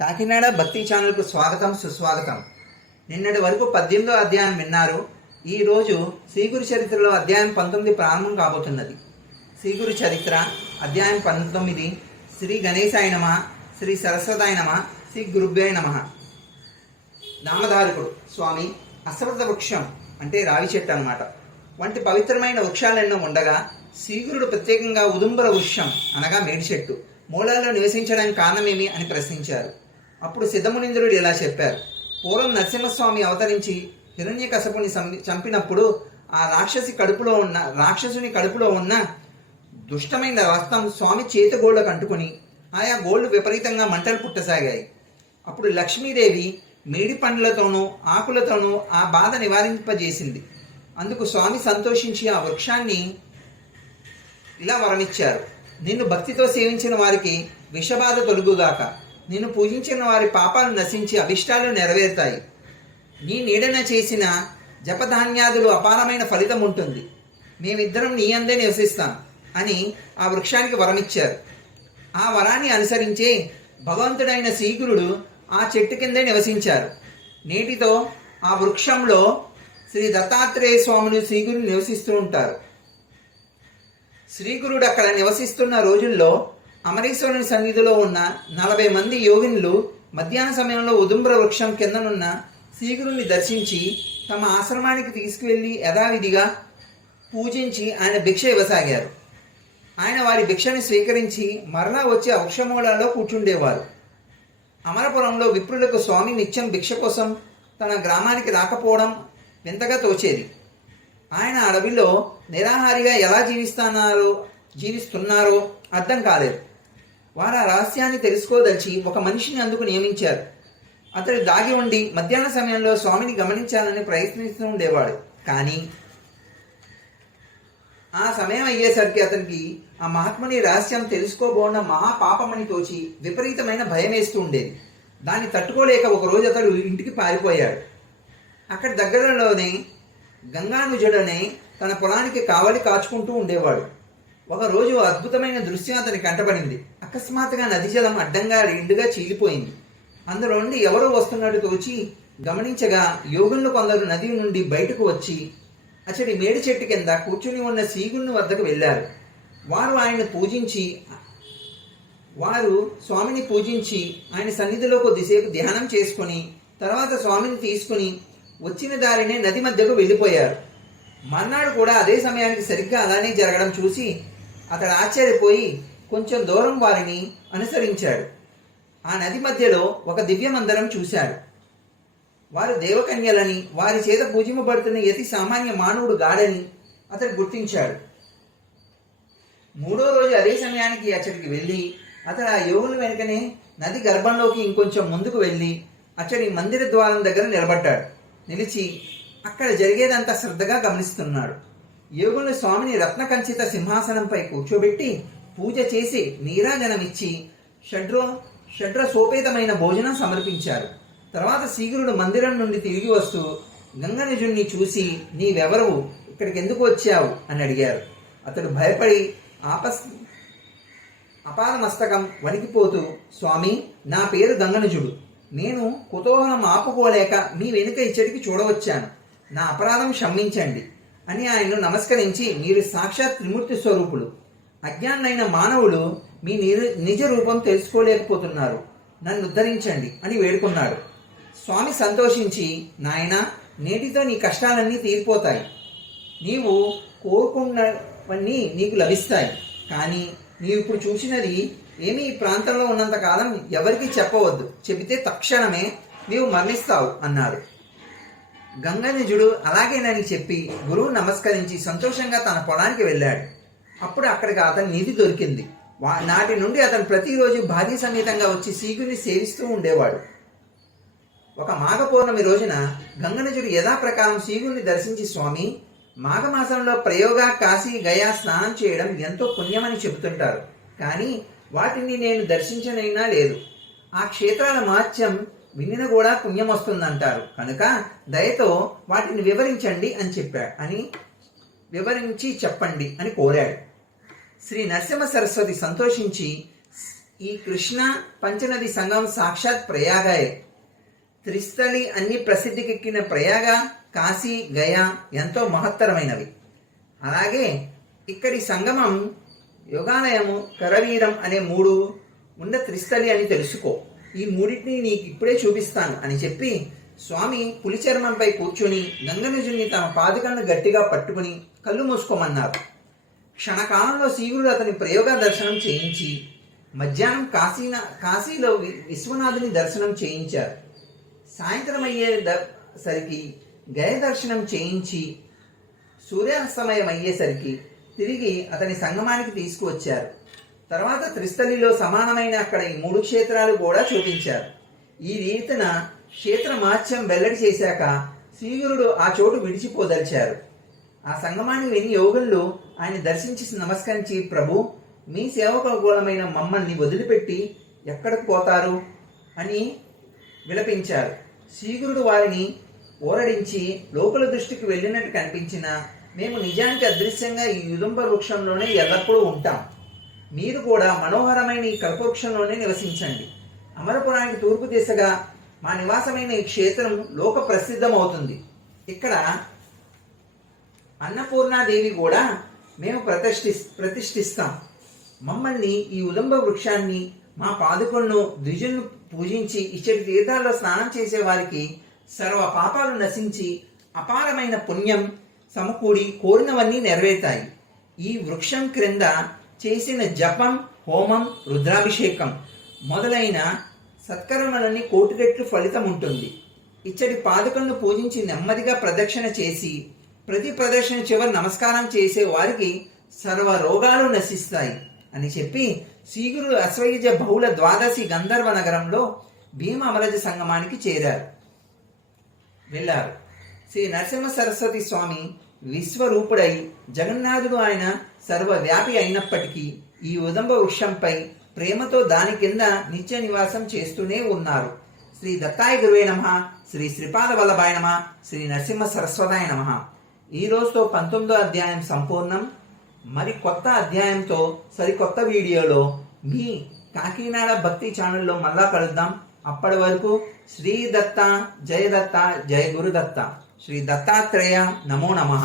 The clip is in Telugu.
కాకినాడ భక్తి ఛానల్కు స్వాగతం సుస్వాగతం. నిన్నటి వరకు పద్దెనిమిదో అధ్యాయం విన్నారు. ఈ రోజు శ్రీగురు చరిత్రలో అధ్యాయం పంతొమ్మిది ప్రారంభం కాబోతున్నది. శ్రీగురు చరిత్ర అధ్యాయం పంతొమ్మిది శ్రీ గణేశాయ నమ శ్రీ సరస్వతాయ నమ శ్రీ గురుభ్యాయ నమ. నామధారకుడు స్వామి అశ్వత వృక్షం అంటే రావి చెట్టు అనమాట వంటి పవిత్రమైన వృక్షాలెన్నో ఉండగా శ్రీగురుడు ప్రత్యేకంగా ఉదుంబర వృక్షం అనగా మేడి చెట్టు మూలాల్లో నివసించడానికి కారణమేమి అని ప్రశ్నించారు. అప్పుడు సిద్ధమునింద్రుడు ఇలా చెప్పారు. పూర్వం నరసింహస్వామి అవతరించి హిరణ్య కసపుని చంపినప్పుడు ఆ రాక్షసి కడుపులో ఉన్న రాక్షసుని కడుపులో ఉన్న దుష్టమైన రక్తం స్వామి చేతి గోళ్ళకు అంటుకుని ఆయా గోళ్ళు విపరీతంగా మంటలు పుట్టసాగాయి. అప్పుడు లక్ష్మీదేవి మేడి పండ్లతోనూ ఆకులతోనూ ఆ బాధ నివారింపజేసింది. అందుకు స్వామి సంతోషించి ఆ వృక్షాన్ని ఇలా వరమిచ్చారు. నిన్ను భక్తితో సేవించిన వారికి విషబాధ తొలుగుగాక. నిన్ను పూజించిన వారి పాపాలు నశించి అభిష్టాలు నెరవేరుతాయి. నీ నీడన చేసిన జపధాన్యాదులు అపారమైన ఫలితం ఉంటుంది. మేమిద్దరం నీ అందే నివసిస్తాం అని ఆ వృక్షానికి వరమిచ్చారు. ఆ వరాన్ని అనుసరించే భగవంతుడైన శ్రీగురుడు ఆ చెట్టు కిందే నివసించారు. నేటితో ఆ వృక్షంలో శ్రీ దత్తాత్రేయ స్వాములు శ్రీగురు నివసిస్తూ ఉంటారు. శ్రీగురుడు అక్కడ నివసిస్తున్న రోజుల్లో అమరేశ్వరుని సన్నిధిలో ఉన్న నలభై మంది యోగినులు మధ్యాహ్న సమయంలో ఉదుంబ్ర వృక్షం కిందనున్న శ్రీగురుని దర్శించి తమ ఆశ్రమానికి తీసుకువెళ్ళి యథావిధిగా పూజించి ఆయన భిక్ష ఇవ్వసాగారు. ఆయన వారి భిక్షని స్వీకరించి మరలా వచ్చి ఆ వృక్షమూలాల్లో కూర్చుండేవారు. అమరపురంలో విప్రులకు స్వామి నిత్యం భిక్ష కోసం తన గ్రామానికి రాకపోవడం వింతగా తోచేది. ఆయన అడవిలో నిరాహారిగా ఎలా జీవిస్తున్నారో జీవిస్తున్నారో అర్థం కాలేదు. వారు ఆ రహస్యాన్ని తెలుసుకోదలిచి ఒక మనిషిని అందుకు నియమించారు. అతడు దాగి ఉండి మధ్యాహ్న సమయంలో స్వామిని గమనించాలని ప్రయత్నిస్తూ ఉండేవాడు. కానీ ఆ సమయం అయ్యేసరికి అతనికి ఆ మహాత్ముని రహస్యం తెలుసుకోబోన్న మహాపాపమని తోచి విపరీతమైన భయం వేస్తూ ఉండేది. దాన్ని తట్టుకోలేక ఒక రోజు అతడు ఇంటికి పారిపోయాడు. అక్కడ దగ్గరలోనే గంగానుజుడనే తన పొలానికి కావలి కాచుకుంటూ ఉండేవాడు. ఒకరోజు అద్భుతమైన దృశ్యం అతని కంటపడింది. అకస్మాత్తుగా నది జలం అడ్డంగా రెండుగా చీలిపోయింది. అందులో నుండి ఎవరో వస్తున్నట్టు తోచి గమనించగా యోగులు కొందరు నది నుండి బయటకు వచ్చి అతడి మేడి చెట్టు కింద కూర్చుని ఉన్న శ్రీగుణ్ణి వద్దకు వెళ్ళారు. వారు ఆయన పూజించి వారు స్వామిని పూజించి ఆయన సన్నిధిలో కొద్దిసేపు ధ్యానం చేసుకొని తర్వాత స్వామిని తీసుకుని వచ్చిన దారినే నది మధ్యకు వెళ్ళిపోయారు. మర్నాడు కూడా అదే సమయానికి సరిగ్గా అలానే జరగడం చూసి అతడు ఆశ్చర్యపోయి కొంచెం దూరం వారిని అనుసరించాడు. ఆ నది మధ్యలో ఒక దివ్య మందిరం చూశాడు. వారు దేవకన్యలని వారి చేత పూజింపబడుతున్న యతి సామాన్య మానవుడు గాడని అతడు గుర్తించాడు. మూడో రోజు అదే సమయానికి అతడికి వెళ్ళి అతడు ఆ యోగుల వెనుకనే నది గర్భంలోకి ఇంకొంచెం ముందుకు వెళ్ళి అతడి మందిర ద్వారం దగ్గర నిలబడ్డాడు. నిలిచి అక్కడ జరిగేదంతా శ్రద్ధగా గమనిస్తున్నాడు. యోగుని స్వామిని రత్నకంచిత సింహాసనంపై కూర్చోబెట్టి పూజ చేసి నీరాజనమిచ్చి షడ్రో షడ్ర సోపేతమైన భోజనం సమర్పించారు. తర్వాత శీఘ్రుడు మందిరం నుండి తిరిగి వస్తూ గంగనిజుణ్ణి చూసి నీవెవరు? ఇక్కడికి ఎందుకు వచ్చావు? అని అడిగారు. అతడు భయపడి ఆపస్ అపారమస్తకం వణికిపోతూ స్వామి నా పేరు గంగనుజుడు. నేను కుతూహలం ఆపుకోలేక మీ వెనుక ఇచ్చటికి చూడవచ్చాను. నా అపరాధం క్షమించండి. అని ఆయన్ను నమస్కరించి మీరు సాక్షాత్ త్రిమూర్తి స్వరూపులు. అజ్ఞానైన మానవులు మీ నిజ రూపం తెలుసుకోలేకపోతున్నారు. నన్ను ఉద్ధరించండి అని వేడుకున్నాడు. స్వామి సంతోషించి నాయనా నేటితో నీ కష్టాలన్నీ తీరిపోతాయి. నీవు కోరుకున్నవన్నీ నీకు లభిస్తాయి. కానీ నీవు ఇప్పుడు చూసినది ఏమీ ఈ ప్రాంతంలో ఉన్నంత కాలం ఎవరికీ చెప్పవద్దు. చెబితే తక్షణమే నీవు మరణిస్తావు అన్నాడు. గంగనిజుడు అలాగేనని చెప్పి గురువు నమస్కరించి సంతోషంగా తన పొలానికి వెళ్ళాడు. అప్పుడు అక్కడికి అతని నిధి దొరికింది. నాటి నుండి అతను ప్రతిరోజు భార్య సమేతంగా వచ్చి సీగుని సేవిస్తూ ఉండేవాడు. ఒక మాఘ పౌర్ణమి రోజున గంగనజుడు యథాప్రకారం శీగుణ్ణి దర్శించి స్వామి మాఘమాసంలో ప్రయోగ కాశీ గయా స్నానం చేయడం ఎంతో పుణ్యమని చెబుతుంటారు. కానీ వాటిని నేను దర్శించనైనా లేదు. ఆ క్షేత్రాల మహత్యం వినిన కూడా పుణ్యం వస్తుందంటారు. కనుక దయతో వాటిని వివరించండి అని చెప్పాడు. అని వివరించి చెప్పండి అని కోరాడు. శ్రీ నరసింహ సరస్వతి సంతోషించి ఈ కృష్ణ పంచనది సంఘం సాక్షాత్ ప్రయాగాయే. త్రిస్థలి అన్ని ప్రసిద్ధికెక్కిన ప్రయాగ కాశీ గయా ఎంతో మహత్తరమైనవి. అలాగే ఇక్కడి సంగమం యోగాలయము కరవీరం అనే మూడు ఉన్న త్రిస్థలి అని తెలుసుకో. ఈ మూడింటిని నీకు ఇప్పుడే చూపిస్తాను అని చెప్పి స్వామి పులి చర్మంపై కూర్చుని గంగనుజుని తమ పాదుకలను గట్టిగా పట్టుకుని కళ్ళు మూసుకోమన్నారు. క్షణకాలంలో శివుడు అతని ప్రయోగ దర్శనం చేయించి మధ్యాహ్నం కాశీన కాశీలో వి- విశ్వనాథుని దర్శనం చేయించారు. సాయంత్రం అయ్యే ద- సరికి గయ దర్శనం చేయించి సూర్యాస్తమయం అయ్యేసరికి తిరిగి అతని సంగమానికి తీసుకువచ్చారు. తర్వాత త్రిస్థలిలో సమానమైన అక్కడ ఈ మూడు క్షేత్రాలు కూడా చూపించారు. ఈ రీతిన క్షేత్ర మహత్యం వెల్లడి చేశాక శ్రీగురుడు ఆ చోటు విడిచిపోదలిచారు. ఆ సంగమాన్ని విని యోగులు ఆయన దర్శించి నమస్కరించి ప్రభు మీ సేవకులమైన మమ్మల్ని వదిలిపెట్టి ఎక్కడికి పోతారు? అని విలపించారు. శ్రీగురుడు వారిని ఓరడించి లోపల దృష్టికి వెళ్ళినట్టు కనిపించిన మేము నిజానికి అదృశ్యంగా ఈ యుదంబ వృక్షంలోనే ఎల్లప్పుడూ ఉంటాం. మీరు కూడా మనోహరమైన ఈ కల్పవృక్షంలోనే నివసించండి. అమరపురానికి తూర్పు దిశగా మా నివాసమైన ఈ క్షేత్రం లోక ప్రసిద్ధమవుతుంది. ఇక్కడ అన్నపూర్ణాదేవి కూడా మేము ప్రతిష్ఠి ప్రతిష్ఠిస్తాం. మమ్మల్ని ఈ ఉదంబ వృక్షాన్ని మా పాదుకులను ద్విజులను పూజించి ఇచ్చటి తీర్థాల్లో స్నానం చేసే వారికి సర్వ పాపాలు నశించి అపారమైన పుణ్యం సమకూడి కోరినవన్నీ నెరవేరుతాయి. ఈ వృక్షం క్రింద చేసిన జపం హోమం రుద్రాభిషేకం మొదలైన సత్కర్మలన్నీ కోటి రెట్లు ఫలితం ఉంటుంది. ఇచ్చటి పాదుకలను పూజించి నెమ్మదిగా ప్రదక్షిణ చేసి ప్రతి ప్రదక్షిణ చివరి నమస్కారం చేసే వారికి సర్వ రోగాలు నశిస్తాయి అని చెప్పి శ్రీగురు అశ్వయుజ బహుళ ద్వాదశి గంధర్వ నగరంలో భీమ అమరజ సంగమానికి చేరారు. వెళ్ళారు. శ్రీ నరసింహ సరస్వతి స్వామి విశ్వరూపుడై జగన్నాథుడు ఆయన సర్వవ్యాపి అయినప్పటికీ ఈ ఉదంబ వృక్షంపై ప్రేమతో దాని కింద నిత్య నివాసం చేస్తూనే ఉన్నారు. శ్రీ దత్తాయ గురువే నమ. శ్రీ శ్రీపాద వల్లభాయ నమ. శ్రీ నరసింహ సరస్వతాయ నమ. ఈ రోజుతో పంతొమ్మిదో అధ్యాయం సంపూర్ణం. మరి కొత్త అధ్యాయంతో సరికొత్త వీడియోలో మీ కాకినాడ భక్తి ఛానల్లో మళ్ళా కలుద్దాం. అప్పటి వరకు శ్రీ దత్త జయ దత్త జయ గురుదత్త శ్రీ దత్తాత్రేయ నమో నమః.